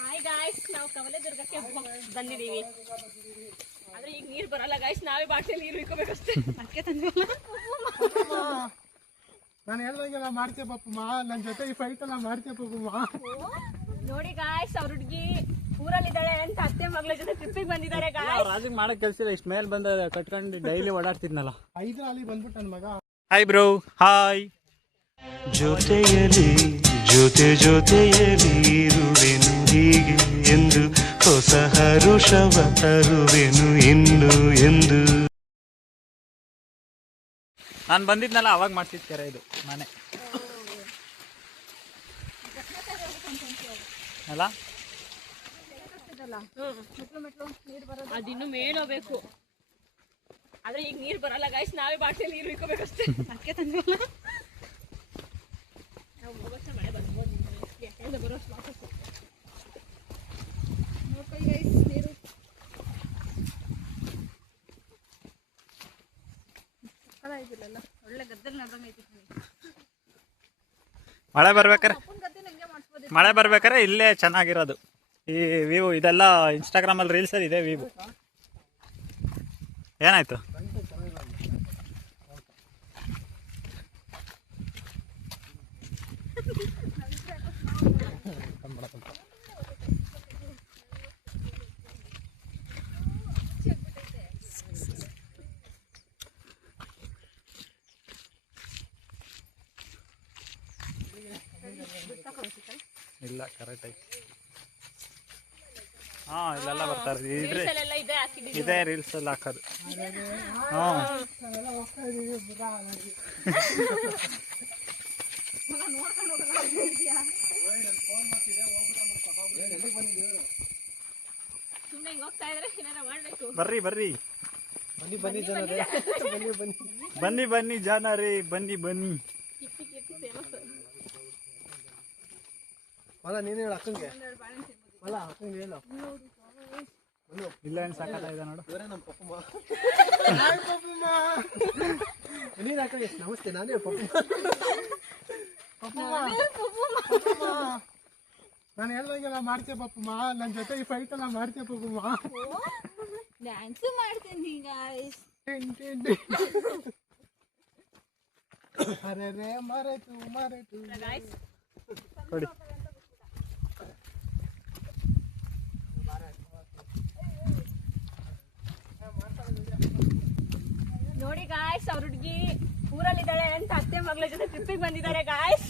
Hi guys, ನಾವು ಕವಲೇದುರ್ಗಕ್ಕೆ ಬಂದಿದ್ದೀವಿ. ಆದ್ರೆ ಈಗ ನೀರು ಬರಲ್ಲ ಗಾಯ್ಸ್, ನಾವೇ ಬಾಟಲಿ ನೀರು ಇಟ್ಕೋಬೇಕಷ್ಟೇ. ಅದಕ್ಕೆ ತಂದಿಲ್ಲ. ನಾನು ಹೇಳ್ದಂಗೆಲ್ಲ ಮಾಡ್ತೀಯ ಪಾಪಮ್ಮ, ನನ್ನ ಜೊತೆ ಈ ಫೈಟ್ ಎಲ್ಲ ಮಾಡ್ತೀಯ ಪಾಪಮ್ಮ. ನೋಡಿ ಗಾಯ್ಸ್, ಅವ್ರ ಹುಡುಗಿ ಊರಲ್ಲಿದ್ದಾಳೆ ಅಂತ ಅತ್ತೆ ಮಗಳ ಜೊತೆ ಟ್ರಿಪ್ಪಿಗೆ ಬಂದಿದ್ದಾರೆ ಗಾಯ್ಸ್. ರಾಜಿಗೆ ಮಾಡಕ್ ಕೆಲ್ಸ ಇಲ್ಲ, ಇಷ್ಟ ಮೇಲೆ ಬಂದ ಕಟ್ಕೊಂಡು ಡೈಲಿ ಓಡಾಡ್ತಿದ್ನಲ್ಲ. ಹೈದರಾಲಿ ಬಂದ್ಬಿಟ್ಟು ನನ್ನ ಮಗ. Hi bro, hi. ಜೊತೆಯಲಿ ಜೊತೆಯಲಿ ಇರುವೆನು ಹೀಗೆ ಎಂದು, ಹೊಸ ಹರುಷವ ತರುವೆನು ಇನ್ನು ಎಂದು. ನಾನು ಬಂದಿದ್ನಲ್ಲ ಅವಾಗ ಮಾಡ್ತಿದ್ದೆ ಇದು ನಾನೇ ಅಲ್ಲ. ಅದಿನ್ನು ಮೇಲೋಗ್ಬೇಕು. ಆದ್ರೆ ಈಗ ನೀರು ಬರಲ್ಲ ಗಾಯ್ಸ್, ನಾವೇ ಬಾಟಲಿ ನೀರು ಇಟ್ಕೋಬೇಕಷ್ಟೇ. ಅದಕ್ಕೆ ತಂದಿಲ್ಲ. ನಾವು ಹೋಗೋಷ್ಟು ಮಳೆ ಬರ್ಬೋದು, ಯಾಕೆಂದ್ರೆ ಬರೋ ವಾಪಸ್ ನೋಡ್ಕೊಳ್ಳಿ ಗೈಸ್. ನೀರು ಇದಿಲ್ಲ, ಒಳ್ಳೆ ಗದ್ದೆಲ್ಲ ನಡ್ದಂಗೈತಿ. ಮಳೆ ಬರ್ಬೇಕಾರೆ ಇಲ್ಲೇ ಚೆನ್ನಾಗಿರೋದು ಈ ವ್ಯೂ. ಇದೆಲ್ಲ ಇನ್ಸ್ಟಾಗ್ರಾಮಲ್ಲಿ ರೀಲ್ಸಲ್ಲಿ ಇದೆ ವ್ಯೂ. ಏನಾಯ್ತು? ಇಲ್ಲ, ಕರೆಕ್ಟ್ ಆಯ್ತು. ಹಾ, ಇಲ್ಲೆಲ್ಲ ಬರ್ತಾರೆ. ಇದೇ ರೀಲ್ಸ್ ಅಲ್ಲಿ ಹಾಕೋದು. ಬರ್ರಿ ಬರ್ರಿ ಬನ್ನಿ ಜನರೇ, ಬನ್ನಿ ಜನರೇ, ಬನ್ನಿ. ಮಲ್ಲ ನೀನು ಹೇಳು ಅಕ್ಕಂಗೆ. ಮಲ್ಲ ಅಕ್ಕಂಗೆ ಹೇಳು. ಇಲ್ಲ ಏನು ಸಾಕಾಗಿದೆ ನೋಡು. ಇವರೇ ನಮ್ಮ ಪಪ್ಪಮ್ಮ. ನೀನು ಅಕ್ಕಂಗೆ ನಮಸ್ತೆ, ನಾನೇ ಪಪ್ಪಮ್ಮ. ನಾನು ಹೇಳ್ದಂಗೆಲ್ಲ ಮಾಡ್ತೀಯ ಪಾಪಮ್ಮ, ನನ್ನ ಜೊತೆ ಈ ಫೈಟ್ ಎಲ್ಲ ಮಾಡ್ತೀಯ ಪಾಪಮ್ಮ. ಡ್ಯಾನ್ಸ್ ಮಾಡ್ತೀನಿ ಗಾಯ್ಸ್. ಅರೆ ರೇ ಮರೆತು ಕೊಡಿ. ನೋಡಿ ಗಾಯ್ಸ್, ಅವ್ರ ಹುಡುಗಿ ಊರಲ್ಲಿದ್ದಾಳೆ ಅಂತ ಅತ್ತೆ ಮಗಳ ಜೊತೆ ಟ್ರಿಪ್ಪಿಗೆ ಬಂದಿದ್ದಾರೆ guys.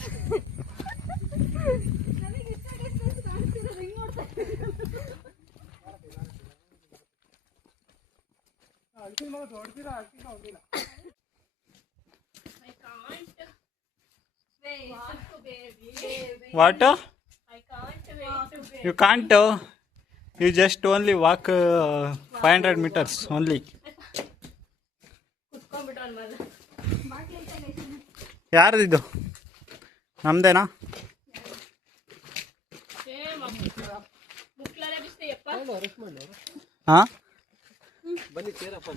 What? You can't. You just only walk 500 meters only. ಯಾರ್ದಿದ್ದು? ನಮ್ದೇನಾ? ಹಾ, ಬನ್ನಿ ಸೇರಪ್ಪ.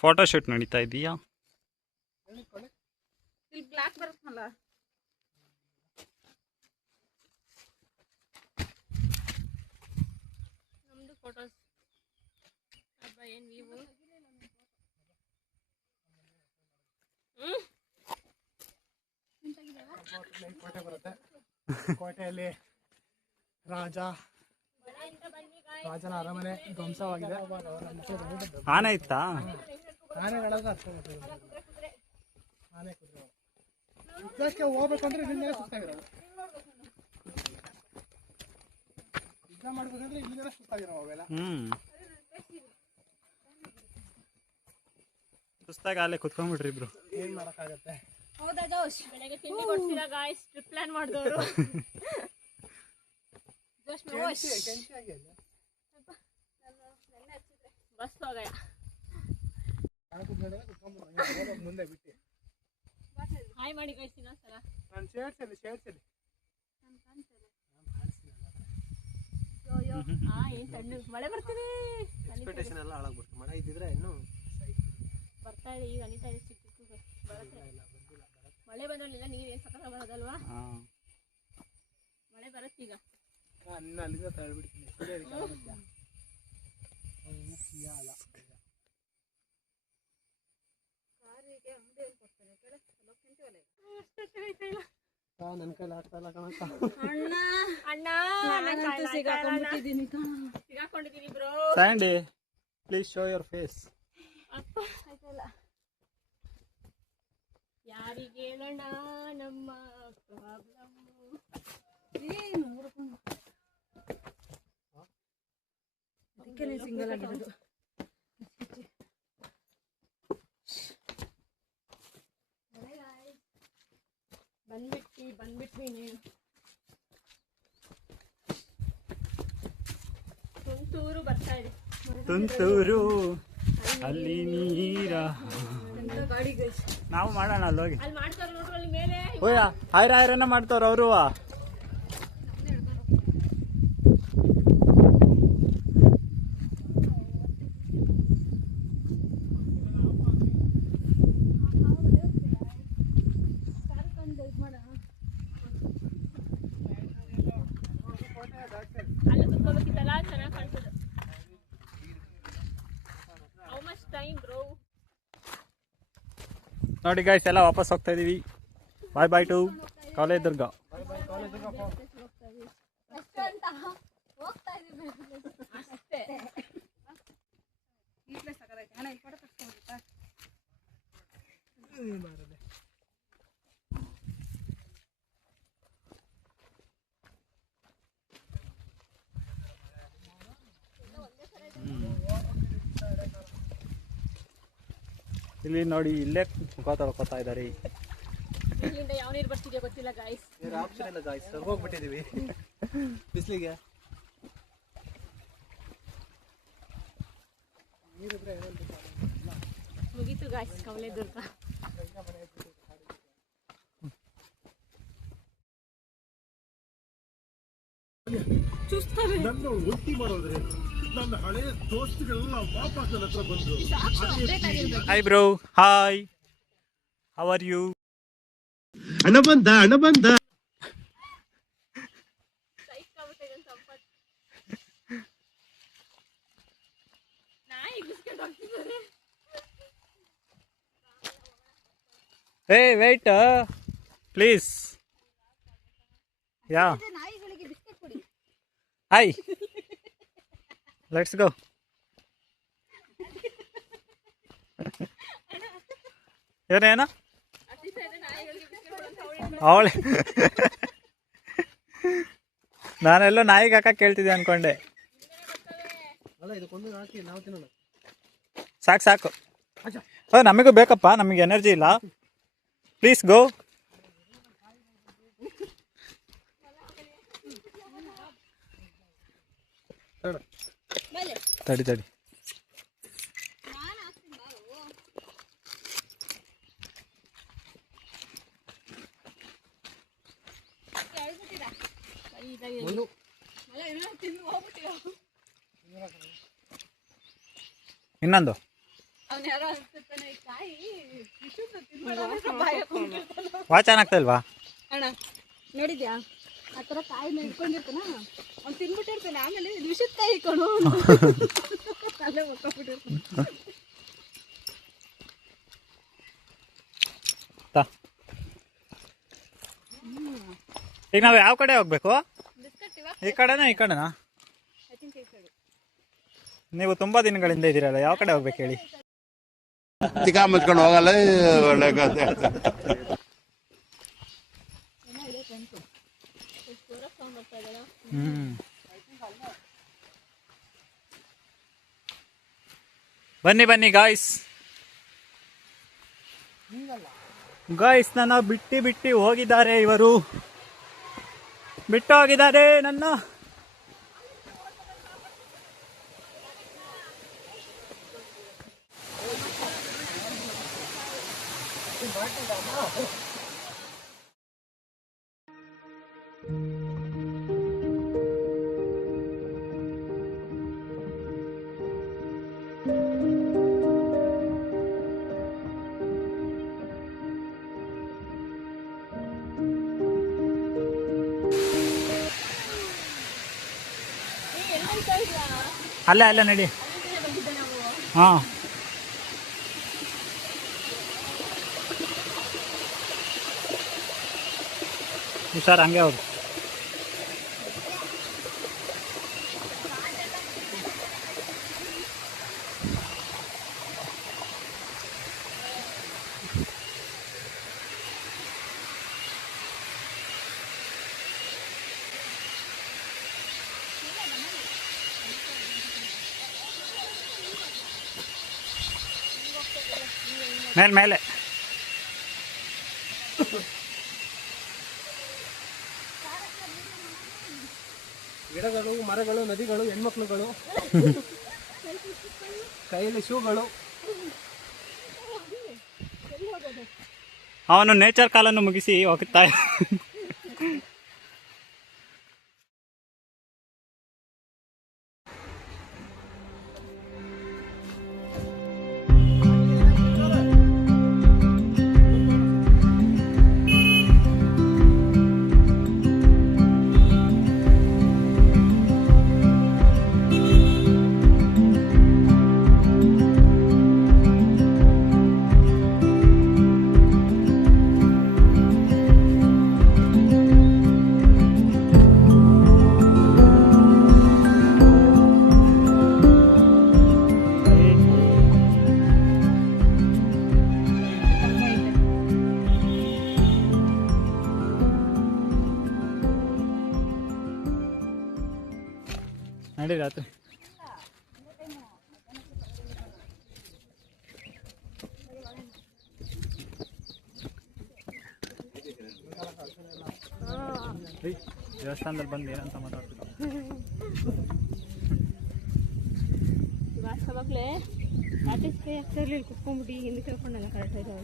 ಫೋಟೋ ಶೂಟ್ ನಡೀತಾ ಇದೀಯಾ? ಬ್ಲಾಕ್ ಬರುತ್ತಲ್ಲ. ನಮ್ದು ಫೋಟೋಸ್ ಹಬ್ಬ ಏನ್ ನೀವು? ಕೋಟೆ ಬರುತ್ತೆ. ಕೋಟೆಯಲ್ಲಿ ರಾಜನ ಅರಮನೆ ಧ್ವಂಸವಾಗಿದೆ. ಆನೆ ಇತ್ತಾ? ಆನೆಗಳೆಲ್ಲ ಆನೆ ಕುದುರೆ ಯುದ್ಧಕ್ಕೆ ಹೋಗ್ಬೇಕಂದ್ರೆ ಇಲ್ಲಿಂದಲೇ ಸುತ್ತಾಗಿರೋದು. ಯುದ್ಧ ಮಾಡ್ಬೇಕಂದ್ರೆ ಇಲ್ಲಿಂದಲೇ ಸುತ್ತಾಗಿರೋ ಅವೆಲ್ಲ. ಸುಸ್ತಾಗ ಅಲ್ಲೇ ಕುತ್ಕೊಂಡ್ಬಿಟ್ರಿ ಇಬ್ರು. ಏನ್ ಮಾಡಕ್ಕಾಗತ್ತೆ? ಹೌದಾ ಜೋಶ್? ಬೆಳಗ್ಗೆ ತಿಂಡಿ ಕೊಡ್ತೀರಾ ಗಾಯ್ಸ್? ಟ್ರಿಪ್ ಪ್ಲಾನ್ ಮಾಡಿದವರು ಬಸ್ ಹೋಗಯ ಮುಂದೆ ಬಿಟ್ಟು ಹಾಯ್ ಮಾಡಿ ಗೈಸ್ ಇನ್ನೊಂದ್ಸಲ. ನಾನು ಶೇರ್ಸಲ್ಲಿ ಏನ್ ಸಣ್ಣ ಮಳೆ ಬರ್ತಿದೆ. ಎಕ್ಸ್ಪೆಕ್ಟೇಷನ್ ಎಲ್ಲ ಹಾಳಾಗ್ಬಿಡ್ತು. ಮಳೆ ಇದ್ದಿದ್ರೆ ಇನ್ನೂ ಬರ್ತಾ ಇದೆ. ಈಗ ಅನಿತಾ ಇದೆ, ಚಿಕ್ಕ ಬರುತ್ತೆ. ಮಳೆ ಬಂದ್ರಲ್ಲ ನೀರು ಏನು ಸಕ್ಕತ್ತ ಬರೋದಲ್ವಾ? ಹಾಂ ಮಳೆ ಬರುತ್ತೀಗ. ಅನ್ನ ಅಲ್ಲಿಂದ ತಳ್ಬಿಡ್ತೀನಿ ನನ್ನ ಕೈಲಿ ಆಗ್ತಾ ಇಲ್ಲ ಕಣಕ್ಕ. ಅಣ್ಣ ಸಿಗಾಕೊಂಡಿದ್ದೀನಿ bro. Sandy please show your face. ಅಪ್ಪ ಆಯ್ತಲ್ಲ. ಯಾರಿಗೆ ಹೇಳೋಣ ನಮ್ಮ ಪ್ರಾಬ್ಲಮ್? ಸಿಂಗಲ್ ಆಗಿರೋದು. ಬಂದ್ಬಿಟ್ವಿ ನೀವು. ತುಂತೂರು ಬರ್ತಾ ಇದೆ. ತುಂತೂರು ಅಲ್ಲಿ ನೀರ. ನಾವು ಮಾಡೋಣ ಅಲ್ಲಿ ಹೋಗಿ. ಅಲ್ಲಿ ಮಾಡ್ತಾರೆ ನೋಡ್ರಿ ಅಲ್ಲಿ ಮೇಲೆ. ಓಯ ಆಯ್ರನ್ನ ಮಾಡ್ತಾರ ಅವರು. ಅಲ್ಲಿ ಕುತ್ಕೋಬೇಕಿತ್ತಲ್ಲ, ಚೆನ್ನಾಗಿ ಕಾಣ್ತದೆ. How much time bro? ನೋಡಿ ಗೈಸ್ ಎಲ್ಲ ವಾಪಸ್ ಹೋಗ್ತಾ ಇದೀವಿ. ಬಾಯ್ ಬಾಯ್ ಟು ಕಾಲೇಜ್ ದುರ್ಗ. ಇಲ್ಲಿ ನೋಡಿ ಇಲ್ಲೇ ಮುಖ ತೊಳ್ಕೊತಾ ಇದ್ದಾರೆ. ಇಲ್ಲಿಂದ ಯಾವ ನೀರು ಬರ್ತಿದೆಯೋ ಗೊತ್ತಿಲ್ಲ ಗಾಯ್ಸ್. ಆಪ್ಷನ್ ಇಲ್ಲ ಗಾಯ್ಸ್, ಹೋಗ್ಬಿಟ್ಟಿದೀವಿ ಬಿಸಿಲಿಗೆ. ಮುಗೀತು ಗಾಯ್ಸ್ ಕವಲೆ ದುರ್ಗ. ಚೂಸ್ತಾರೆ. ನನ್ನ ಒಟ್ಟಿ ಮಾಡೋದ್ರೆ ನನ್ನ ಹಳೆ ದೋಸ್ತಿಗಳೆಲ್ಲ ವಾಪಸ್ ನನ್ನ ಹತ್ರ ಬಂದ್ರು. Hi bro. Hi, how are you? ಹಣ ಬಂದ hey wait please. Yeah hi, let's go. ಏನೇನ ಅವಳೆ ನಾನೆಲ್ಲ ನಾಯಿಗೆ ಹಾಕಕ್ಕೆ ಕೇಳ್ತಿದ್ದೆ ಅನ್ಕೊಂಡೆ. ಅಲ್ಲ ಇದಕ್ಕೊಂದು ಹಾಕಿ ನಾವು ತಿನ್ನೋಣ. ಸಾಕು ನಮಗೂ ಬೇಕಪ್ಪ, ನಮಗೆ ಎನರ್ಜಿ ಇಲ್ಲ. Please go. ತಡಿ ಇನ್ನೊಂದು ವಾಚ್ ಆನ್ ಆಗ್ತಾ ಇಲ್ವಾ? ಅಣ್ಣ ನೋಡಿದ್ಯಾ ಆ ಥರ ಕಾಯಿನ ಇಟ್ಕೊಂಡಿರ್ತಾನ, ಅವ್ನು ತಿನ್ಬಿಟ್ಟಿರ್ತಾನೆ. ಆಮೇಲೆ ವಿಷದ ಕಾಯಿ ಕಣು ಅಲ್ಲೇ ಒಕ್ಕೊಬಿಟ್ಟಿರ್ತಾನೆ. ಈಗ ನಾವು ಯಾವ ಕಡೆ ಹೋಗ್ಬೇಕು? ಈ ಕಡೆನಾ ಈ ಕಡೆನಾ? ನೀವು ತುಂಬಾ ದಿನಗಳಿಂದ ಇದ್ದೀರಲ್ಲ, ಯಾವ ಕಡೆ ಹೋಗ್ಬೇಕು ಹೇಳಿ? ತಿಕ್ಕ ಮುಚ್ಕೊಂಡು ಹೋಗಲ್ಲ, ಒಳ್ಳೆ ಕಥೆ. ಬನ್ನಿ ಗಾಯ್ಸ್. ನನ್ನ ಬಿಟ್ಟು ಹೋಗಿದ್ದಾರೆ, ಇವರು ಬಿಟ್ಟು ಹೋಗಿದ್ದಾರೆ ನನ್ನ. ಅಲ್ಲೇ ಅಲ್ಲೇ ನಡಿ. ಹಾಂ ಹುಷಾರು, ಹಂಗೆ ಹೌದು. ಮೇಲೆ ಗಿಡಗಳು, ಮರಗಳು, ನದಿಗಳು, ಹೆಣ್ಮಕ್ಳುಗಳು, ಕೈಯಲ್ಲಿ ಶೂಗಳು. ಅವನು ನೇಚರ್ ಕಾಲನ್ನು ಮುಗಿಸಿ ಹೋಗ್ತಾ. ನಡಿ ರಾತ್ರಿ. ದೇವಸ್ಥಾನದಲ್ಲಿ ಬಂದು ಏನಂತ ಮಾತಾಡ್ತಿದ್ದೆ. ಮಕ್ಕಳೇ ಆರ್ಟಿಸ್ಟ್ ಕೈ ಆಗ್ತಾ ಕುತ್ಕೊಂಡ್ಬಿಟ್ಟು ಹಿಂದೆ ಕೇಳ್ಕೊಂಡಲ್ಲ ಕರೆಕ್ಟ್ ಆಯ್ತು.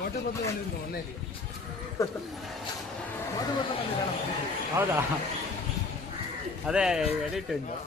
ವಾಟರ್ ಬಾಟಲ್ ಬಂದಿದ್ದು ಮೊನ್ನೆಲಿ. ಹೌದಾ? ಅದೇ ಎಡಿಟ್ ಇಂದು.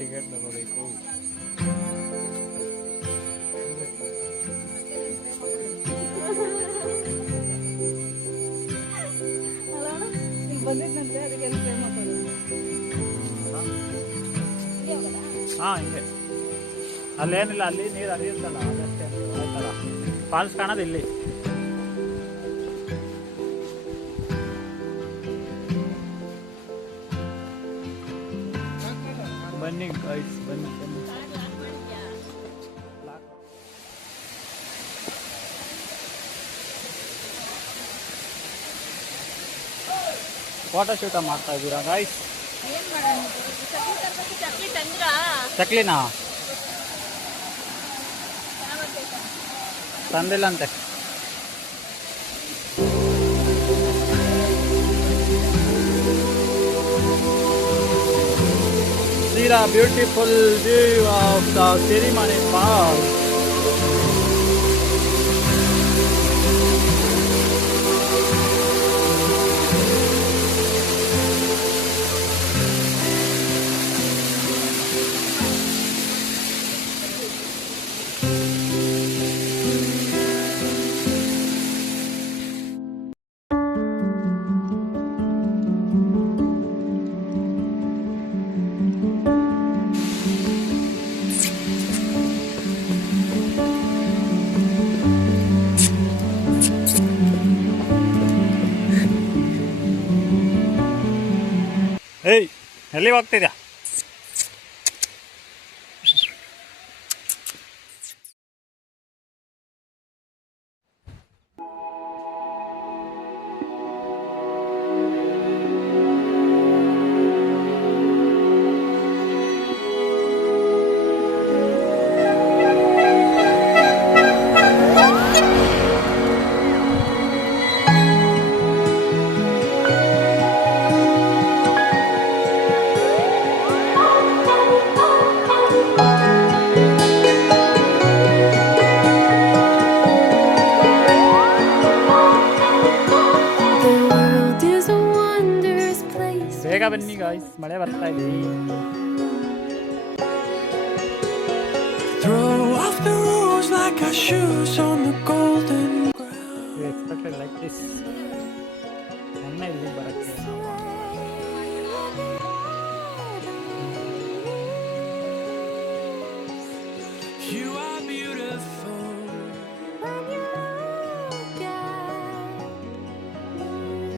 ಟಿಕೆಟ್ ತಗೋಬೇಕು. ಬಂದಿದ್ದಂತೆ ಅದಕ್ಕೆಲ್ಲ ಪ್ರೇಮ ಮಾಡೋದು. ಹಾಂ ಹಿಂಗೆ ಅಲ್ಲೇನಿಲ್ಲ, ಅಲ್ಲಿ ನೀರು ಹರಿಯುತ್ತಲ್ಲ ಅದಷ್ಟೇ ಆಯ್ತಲ್ಲ. ಫಾಲ್ಸ್ ಕಾಣೋದು ಇಲ್ಲಿ. ಬನ್ನಿ ಗೈಸ್, ಬನ್ನಿ ಬನ್ನಿ. ಫೋಟೋ ಶೂಟ ಮಾಡ್ತಾ ಇದ್ದೀರಾ guys? ಚಕ್ಲಿನಾ ತಂದಿಲ್ಲಂತೆ. See the beautiful view of the ceremony park. ಎಲ್ಲಿಗೆ ಹೋಗ್ತಿದ್ಯಾ? The world is a wondrous place. ಬೇಗ ಬನ್ನಿ ಗಾಯ್ಸ್, ಮಳೆ ಬರ್ತಾ ಇದೆ. Throw off the rules like our shoes on the golden ground. We expected like this. ಮೊನ್ನೆ ಇಲ್ಲಿ ಬರಕ್ಕೆ You are